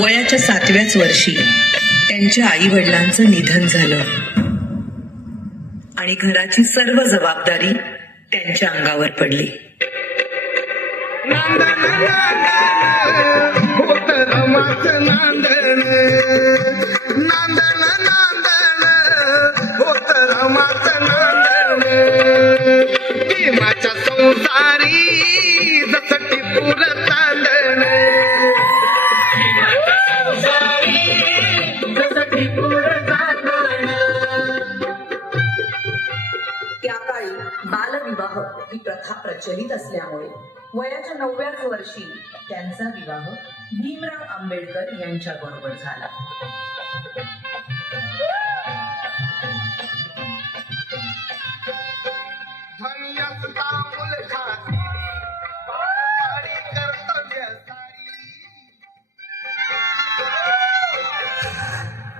वयाच्या सातव्याच वर्षी त्यांच्या आई वडिलांचं निधन झालं. आणि घराची सर्व जबाबदारी त्यांच्या अंगावर पडली. नांदण त्या काळी बालविवाह ही प्रथा प्रचलित असल्यामुळे वयाच्या नवव्याच वर्षी त्यांचा विवाह भीमराव आंबेडकर यांच्या बरोबर झाला. धनी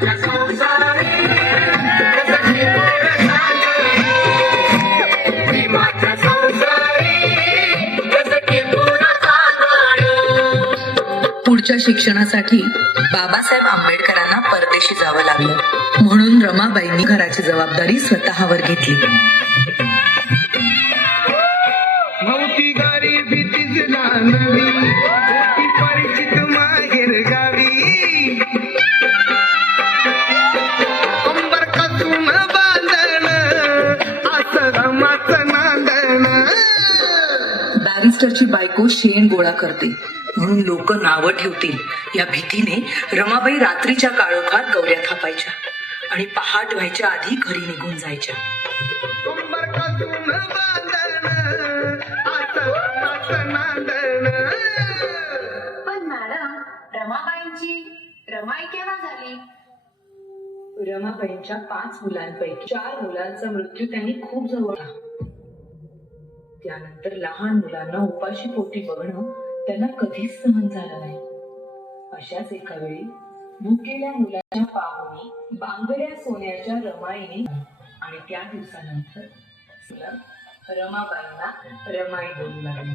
पुढच्या शिक्षणासाठी बाबासाहेब आंबेडकरांना परदेशी जावं लागलं. म्हणून रमाबाईंनी घराची जबाबदारी स्वतःवर घेतली. नव्हती बॅरिस्टरची बायको शेण गोळा करते. म्हणून लोक नावं ठेवतील. या भीतीने रमाबाई रात्रीच्या काळोखात गौऱ्या थापायच्या. आणि पहाट व्हायच्या आधी घरी निघून जायच्या. पण मॅडम रमाबाईंची रमाई केव्हा झाली? रमाबाईंच्या पाच मुलांपैकी चार मुलांचा मृत्यू त्यांनी खूप जवळ. त्यानंतर लहान मुलांना उपाशी पोटी बघणं त्यांना कधीच सहन झालं नाही अशाच एका वेळी भुकेल्या मुलाच्या पाहुणी बांगड्या सोन्याच्या रमाईने आणि त्या दिवसानंतर रमाबाईंना रमाई बोलू लागली